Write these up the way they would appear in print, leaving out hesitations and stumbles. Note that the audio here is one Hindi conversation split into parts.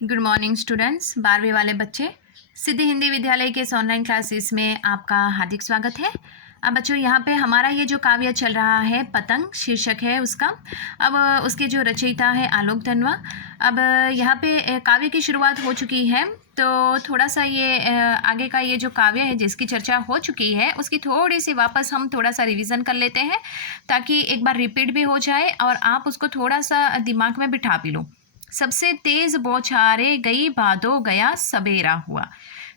Good morning students. 12वीं वाले बच्चे, सिद्धि हिंदी विद्यालय के इस ऑनलाइन क्लासेस में आपका हार्दिक स्वागत है। अब बच्चों, यहाँ पे हमारा ये जो काव्य चल रहा है, पतंग शीर्षक है उसका। अब उसके जो रचयिता है आलोक धनवा। अब यहाँ पे काव्य की शुरुआत हो चुकी है, तो थोड़ा सा ये आगे का ये जो काव्य है जिसकी चर्चा हो चुकी है उसकी थोड़ी सी वापस हम थोड़ा सा रिवीजन कर लेते हैं, ताकि एक बार रिपीट भी हो जाए और आप उसको थोड़ा सा दिमाग में बिठा भी लो। सबसे तेज बौछारे गई भादो गया सबेरा हुआ।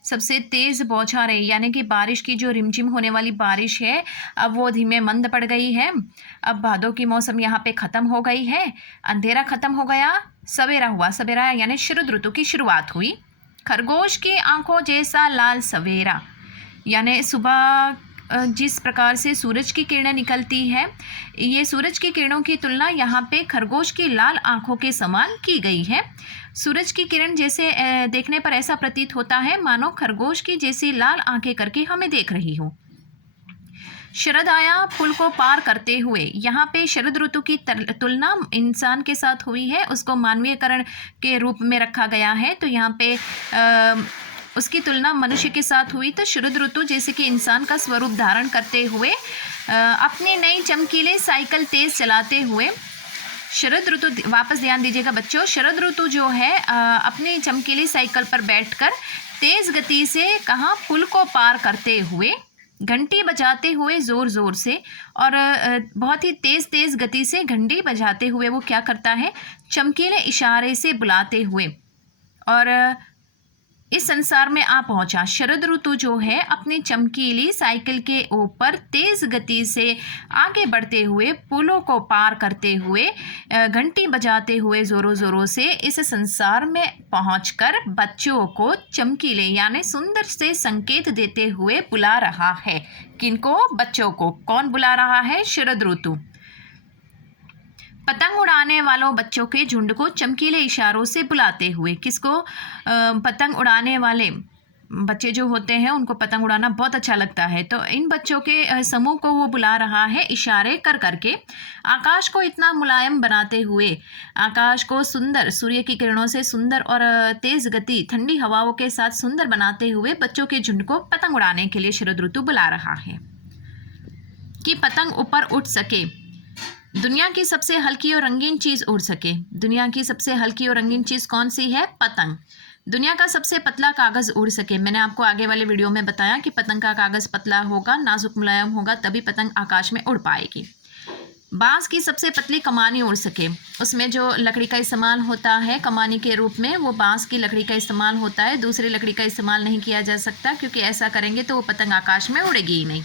सबसे तेज बौछारें यानी कि बारिश की जो रिमझिम होने वाली बारिश है, अब वो धीमे मंद पड़ गई है। अब भादों की मौसम यहाँ पे ख़त्म हो गई है, अंधेरा ख़त्म हो गया, सवेरा हुआ। सवेरा यानी शरद ऋतु की शुरुआत हुई। खरगोश की आंखों जैसा लाल सवेरा, यानी सुबह जिस प्रकार से सूरज की किरणें निकलती है, ये सूरज की किरणों की तुलना यहाँ पे खरगोश की लाल आंखों के समान की गई है। सूरज की किरण जैसे देखने पर ऐसा प्रतीत होता है मानो खरगोश की जैसी लाल आंखें करके हमें देख रही हो। शरद आया पुल को पार करते हुए, यहाँ पे शरद ऋतु की तुलना इंसान के साथ हुई है, उसको मानवीयकरण के रूप में रखा गया है। तो यहाँ पे उसकी तुलना मनुष्य के साथ हुई। तो शरद ऋतु जैसे कि इंसान का स्वरूप धारण करते हुए अपनी नई चमकीले साइकिल तेज चलाते हुए, शरद ऋतु, वापस ध्यान दीजिएगा बच्चों, शरद ऋतु जो है अपनी चमकीली साइकिल पर बैठकर तेज गति से कहाँ पुल को पार करते हुए, घंटी बजाते हुए ज़ोर ज़ोर से और बहुत ही तेज़ गति से घंटी बजाते हुए वो क्या करता है, चमकीले इशारे से बुलाते हुए और इस संसार में आ पहुंचा। शरद ऋतु जो है अपनी चमकीली साइकिल के ऊपर तेज गति से आगे बढ़ते हुए, पुलों को पार करते हुए, घंटी बजाते हुए ज़ोरों ज़ोरों से इस संसार में पहुंचकर बच्चों को चमकीले यानी सुंदर से संकेत देते हुए बुला रहा है। किनको? बच्चों को। कौन बुला रहा है? शरद ऋतु। पतंग उड़ाने वालों बच्चों के झुंड को चमकीले इशारों से बुलाते हुए। किसको? पतंग उड़ाने वाले बच्चे जो होते हैं उनको पतंग उड़ाना बहुत अच्छा लगता है, तो इन बच्चों के समूह को वो बुला रहा है इशारे कर करके। आकाश को इतना मुलायम बनाते हुए, आकाश को सुंदर सूर्य की किरणों से सुंदर और तेज गति ठंडी हवाओं के साथ सुंदर बनाते हुए बच्चों के झुंड को पतंग उड़ाने के लिए शरद ऋतु बुला रहा है। कि पतंग ऊपर उठ सके, दुनिया की सबसे हल्की और रंगीन चीज़ उड़ सके। दुनिया की सबसे हल्की और रंगीन चीज़ कौन सी है? पतंग। दुनिया का सबसे पतला कागज़ उड़ सके। मैंने आपको आगे वाले वीडियो में बताया कि पतंग का कागज़ पतला होगा, नाजुक मुलायम होगा, तभी पतंग आकाश में उड़ पाएगी। बांस की सबसे पतली कमानी उड़ सके। उसमें जो लकड़ी का इस्तेमाल होता है कमानी के रूप में, वो बांस की लकड़ी का इस्तेमाल होता है, दूसरी लकड़ी का इस्तेमाल नहीं किया जा सकता, क्योंकि ऐसा करेंगे तो वो पतंग आकाश में उड़ेगी ही नहीं।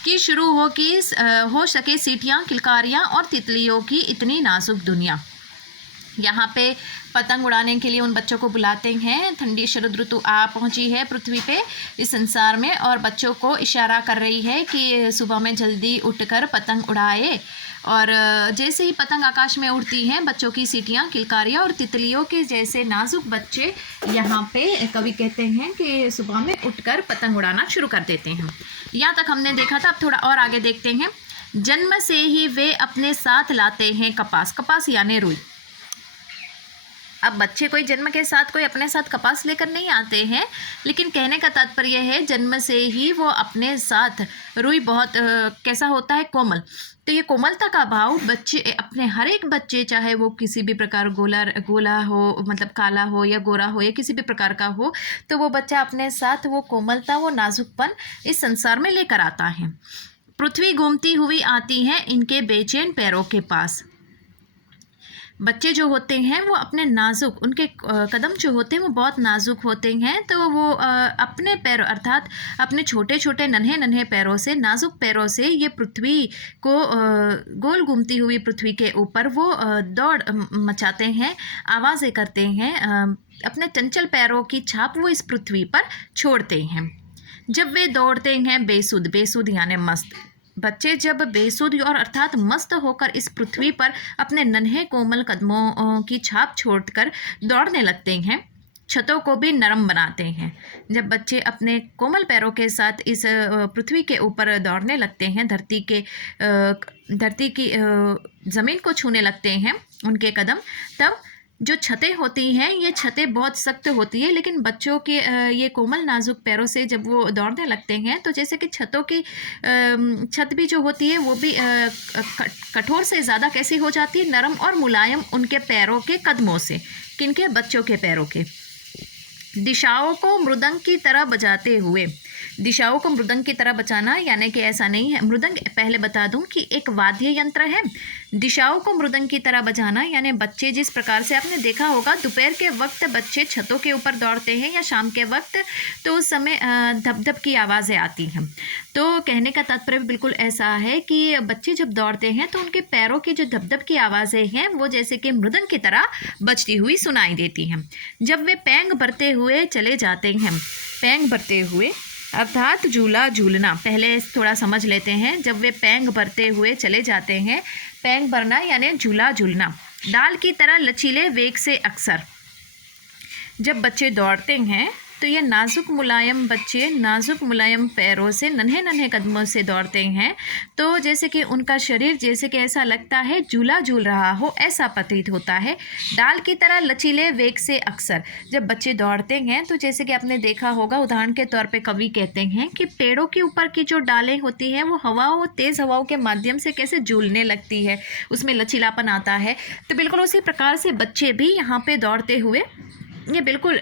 कि शुरू हो सके सीटियाँ, किलकारियाँ और तितलियों की इतनी नाजुक दुनिया। यहाँ पे पतंग उड़ाने के लिए उन बच्चों को बुलाते हैं। ठंडी शरद ऋतु आ पहुँची है पृथ्वी पे, इस संसार में, और बच्चों को इशारा कर रही है कि सुबह में जल्दी उठकर पतंग उड़ाए। और जैसे ही पतंग आकाश में उड़ती हैं, बच्चों की सीटियाँ, किलकारियाँ और तितलियों के जैसे नाजुक बच्चे यहाँ पे कवि कहते हैं कि सुबह में उठकर पतंग उड़ाना शुरू कर देते हैं। यहाँ तक हमने देखा था। अब थोड़ा और आगे देखते हैं। जन्म से ही वे अपने साथ लाते हैं कपास। कपास यानी रुई। अब बच्चे कोई जन्म के साथ कोई अपने साथ कपास लेकर नहीं आते हैं, लेकिन कहने का तात्पर्य है जन्म से ही वो अपने साथ रुई, बहुत कैसा होता है? कोमल। तो ये कोमलता का भाव बच्चे अपने, हर एक बच्चे, चाहे वो किसी भी प्रकार गोला हो, मतलब काला हो या गोरा हो या किसी भी प्रकार का हो, तो वो बच्चा अपने साथ वो कोमलता, वो नाजुकपन इस संसार में लेकर आता है। पृथ्वी घूमती हुई आती है इनके बेचैन पैरों के पास। बच्चे जो होते हैं वो अपने नाजुक, उनके कदम जो होते हैं वो बहुत नाजुक होते हैं, तो वो अपने पैरों, अर्थात अपने छोटे छोटे नन्हे पैरों से, नाजुक पैरों से ये पृथ्वी को, गोल घूमती हुई पृथ्वी के ऊपर वो दौड़ मचाते हैं, आवाज़ें करते हैं। अपने चंचल पैरों की छाप वो इस पृथ्वी पर छोड़ते हैं। जब वे दौड़ते हैं बेसुध यानी मस्त, बच्चे जब बेसुध और अर्थात मस्त होकर इस पृथ्वी पर अपने नन्हे कोमल कदमों की छाप छोड़कर दौड़ने लगते हैं, छतों को भी नरम बनाते हैं। जब बच्चे अपने कोमल पैरों के साथ इस पृथ्वी के ऊपर दौड़ने लगते हैं, धरती की ज़मीन को छूने लगते हैं उनके कदम, तब जो छतें होती हैं ये छतें बहुत सख्त होती है, लेकिन बच्चों के ये कोमल नाजुक पैरों से जब वो दौड़ने लगते हैं तो जैसे कि छतों की छत भी जो होती है वो भी कठोर से ज़्यादा कैसी हो जाती है, नरम और मुलायम उनके पैरों के कदमों से। किनके? बच्चों के पैरों के। दिशाओं को मृदंग की तरह बजाते हुए। दिशाओं को मृदंग की तरह बजाना यानी कि ऐसा नहीं है, मृदंग पहले बता दूं कि एक वाद्य यंत्र है। दिशाओं को मृदंग की तरह बजाना यानी बच्चे जिस प्रकार से आपने देखा होगा दोपहर के वक्त बच्चे छतों के ऊपर दौड़ते हैं या शाम के वक्त, तो उस समय धप धप की आवाज़ें आती हैं। तो कहने का तात्पर्य बिल्कुल ऐसा है कि बच्चे जब दौड़ते हैं तो उनके पैरों की जो धप धप की आवाज़ें हैं वो जैसे कि मृदंग की तरह बजती हुई सुनाई देती हैं। जब वे पैंग भरते हुए चले जाते हैं, पैंग भरते हुए अर्थात झूला झूलना, पहले थोड़ा समझ लेते हैं। जब वे पैंग भरते हुए चले जाते हैं, पैंग भरना यानी झूला झूलना। डाल की तरह लचीले वेग से अक्सर, जब बच्चे दौड़ते हैं तो ये नाजुक मुलायम बच्चे नाजुक मुलायम पैरों से नन्हे नन्हे कदमों से दौड़ते हैं, तो जैसे कि उनका शरीर जैसे कि ऐसा लगता है झूला झूल रहा हो, ऐसा प्रतीत होता है। डाल की तरह लचीले वेग से अक्सर, जब बच्चे दौड़ते हैं तो जैसे कि आपने देखा होगा, उदाहरण के तौर पे कवि कहते हैं कि पेड़ों के ऊपर की जो डालें होती हैं वो हवाओं, तेज़ हवाओं के माध्यम से कैसे झूलने लगती है, उसमें लचीलापन आता है। तो बिल्कुल उसी प्रकार से बच्चे भी यहाँ पे दौड़ते हुए ये बिल्कुल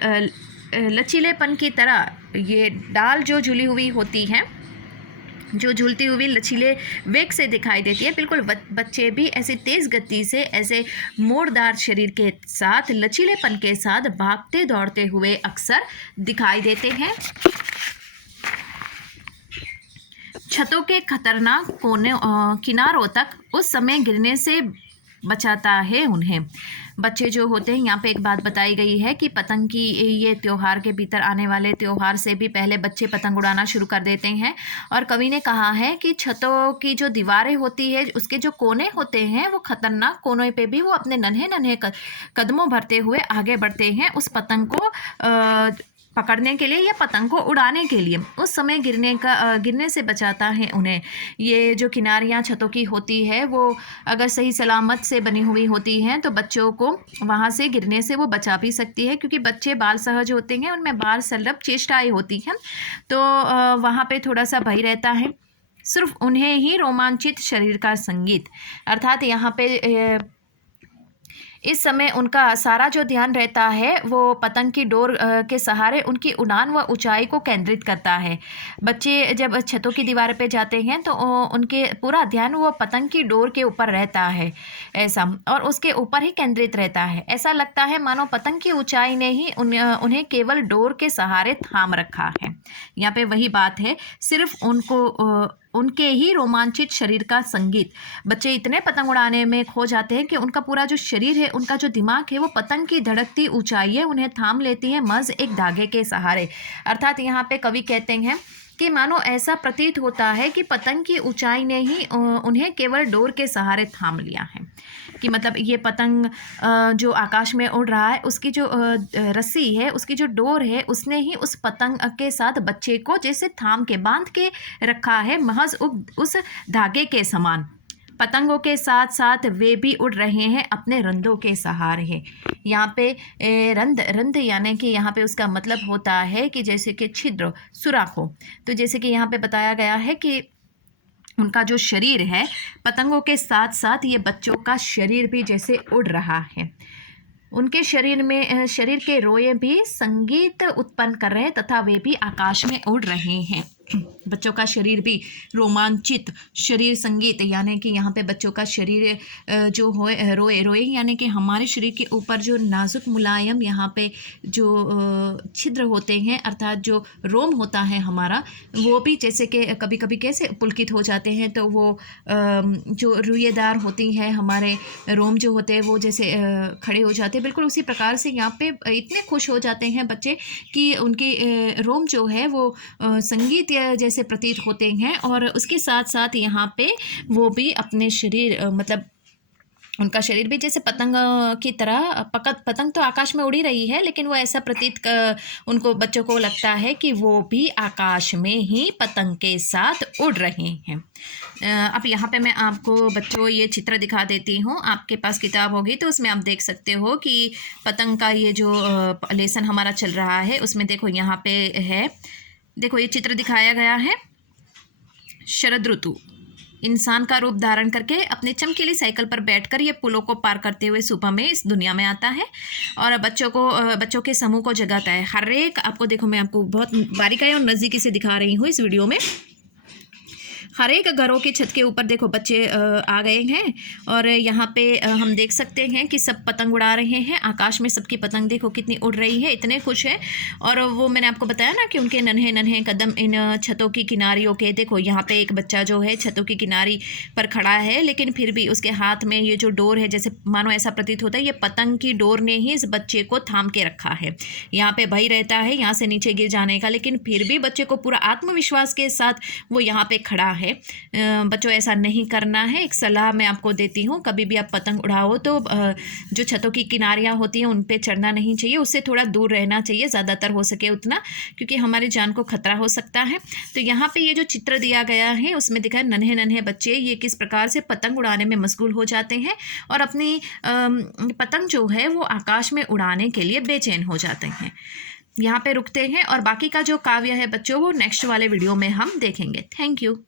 लचीलेपन की तरह, ये डाल जो झूली हुई होती है, जो झूलती हुई लचीले वेग से दिखाई देती है, बिल्कुल बच्चे भी ऐसे तेज़ गति से, ऐसे मोड़दार शरीर के साथ, लचीलेपन के साथ भागते दौड़ते हुए अक्सर दिखाई देते हैं। छतों के खतरनाक कोने किनारों तक उस समय गिरने से बचाता है उन्हें। बच्चे जो होते हैं, यहाँ पे एक बात बताई गई है कि पतंग की ये त्यौहार के भीतर आने वाले त्यौहार से भी पहले बच्चे पतंग उड़ाना शुरू कर देते हैं। और कवि ने कहा है कि छतों की जो दीवारें होती है, उसके जो कोने होते हैं, वो खतरनाक कोनों पे भी वो अपने नन्हे नन्हे कदमों भरते हुए आगे बढ़ते हैं उस पतंग को पकड़ने के लिए या पतंग को उड़ाने के लिए। उस समय गिरने से बचाता है उन्हें। ये जो किनारियाँ छतों की होती है वो अगर सही सलामत से बनी हुई होती हैं तो बच्चों को वहाँ से गिरने से वो बचा भी सकती है, क्योंकि बच्चे बाल सहज होते हैं, उनमें बाल सल्लभ चेष्टाएँ होती हैं, तो वहाँ पे थोड़ा सा भय रहता है। सिर्फ उन्हें ही रोमांचित शरीर का संगीत, अर्थात यहाँ पे इस समय उनका सारा जो ध्यान रहता है वो पतंग की डोर के सहारे उनकी उड़ान व ऊंचाई को केंद्रित करता है। बच्चे जब छतों की दीवार पे जाते हैं तो उनके पूरा ध्यान वो पतंग की डोर के ऊपर रहता है ऐसा, और उसके ऊपर ही केंद्रित रहता है। ऐसा लगता है मानो पतंग की ऊंचाई ने ही उन्हें केवल डोर के सहारे थाम रखा है। यहाँ पे वही बात है, सिर्फ उनके ही रोमांचित शरीर का संगीत। बच्चे इतने पतंग उड़ाने में खो जाते हैं कि उनका पूरा जो शरीर है, उनका जो दिमाग है, वो पतंग की धड़कती ऊंचाई है उन्हें थाम लेती है महज एक धागे के सहारे। अर्थात यहाँ पे कवि कहते हैं कि मानो ऐसा प्रतीत होता है कि पतंग की ऊंचाई ने ही उन्हें केवल डोर के सहारे थाम लिया है। कि मतलब ये पतंग जो आकाश में उड़ रहा है, उसकी जो रस्सी है, उसकी जो डोर है, उसने ही उस पतंग के साथ बच्चे को जैसे थाम के बांध के रखा है, महज उस धागे के समान। पतंगों के साथ साथ वे भी उड़ रहे हैं अपने रंधों के सहारे। यहाँ पे रंध यानी कि यहाँ पे उसका मतलब होता है कि जैसे कि छिद्र, सुराख हो। तो जैसे कि यहाँ पे बताया गया है कि उनका जो शरीर है, पतंगों के साथ साथ ये बच्चों का शरीर भी जैसे उड़ रहा है। उनके शरीर के रोए भी संगीत उत्पन्न कर रहे हैं तथा वे भी आकाश में उड़ रहे हैं। बच्चों का शरीर भी रोमांचित शरीर संगीत, यानी कि यहाँ पे बच्चों का शरीर जो हो रोए यानी कि हमारे शरीर के ऊपर जो नाजुक मुलायम यहाँ पे जो छिद्र होते हैं, अर्थात जो रोम होता है हमारा, वो भी जैसे कि कभी कभी कैसे पुलकित हो जाते हैं, तो वो जो रुएदार होती हैं हमारे रोम जो होते हैं वो जैसे खड़े हो जाते हैं। बिल्कुल उसी प्रकार से यहाँ पे इतने खुश हो जाते हैं बच्चे कि उनके रोम जो है वो संगीत जैसे प्रतीत होते हैं, और उसके साथ साथ यहाँ पे वो भी अपने शरीर मतलब उनका शरीर भी जैसे पतंग की तरह, पतंग तो आकाश में उड़ी रही है, लेकिन वो ऐसा उनको बच्चों को लगता है कि वो भी आकाश में ही पतंग के साथ उड़ रहे हैं। अब यहाँ पे मैं आपको बच्चों ये चित्र दिखा देती हूँ। आपके पास किताब होगी तो उसमें आप देख सकते हो कि पतंग का ये जो लेसन हमारा चल रहा है उसमें देखो यहाँ पे है, देखो ये चित्र दिखाया गया है। शरद ऋतु इंसान का रूप धारण करके अपने चमकीली साइकिल पर बैठकर ये पुलों को पार करते हुए सुबह में इस दुनिया में आता है और बच्चों के समूह को जगाता है। हर एक आपको देखो, मैं आपको बहुत बारीकाई और नज़दीकी से दिखा रही हूँ इस वीडियो में। हर एक घरों के छत के ऊपर देखो बच्चे आ गए हैं और यहाँ पे हम देख सकते हैं कि सब पतंग उड़ा रहे हैं। आकाश में सबकी पतंग देखो कितनी उड़ रही है, इतने खुश हैं। और वो मैंने आपको बताया ना कि उनके नन्हे नन्हे कदम इन छतों की किनारियों के, देखो यहाँ पे एक बच्चा जो है छतों की किनारी पर खड़ा है, लेकिन फिर भी उसके हाथ में ये जो डोर है, जैसे मानो ऐसा प्रतीत होता है ये पतंग की डोर ने ही इस बच्चे को थाम के रखा है। यहाँ पे भय रहता है यहाँ से नीचे गिर जाने का, लेकिन फिर भी बच्चे को पूरा आत्मविश्वास के साथ वो यहाँ पे खड़ा है। बच्चों ऐसा नहीं करना है। एक सलाह मैं आपको देती हूँ, कभी भी आप पतंग उड़ाओ तो जो छतों की किनारियाँ होती हैं उन पे चढ़ना नहीं चाहिए, उससे थोड़ा दूर रहना चाहिए ज़्यादातर हो सके उतना, क्योंकि हमारी जान को खतरा हो सकता है। तो यहाँ पे ये जो चित्र दिया गया है उसमें दिखा है नन्हे नन्हे बच्चे ये किस प्रकार से पतंग उड़ाने में मशगूल हो जाते हैं और अपनी पतंग जो है वो आकाश में उड़ाने के लिए बेचैन हो जाते हैं। यहाँ पे रुकते हैं और बाकी का जो काव्य है बच्चों वो नेक्स्ट वाले वीडियो में हम देखेंगे। Thank you.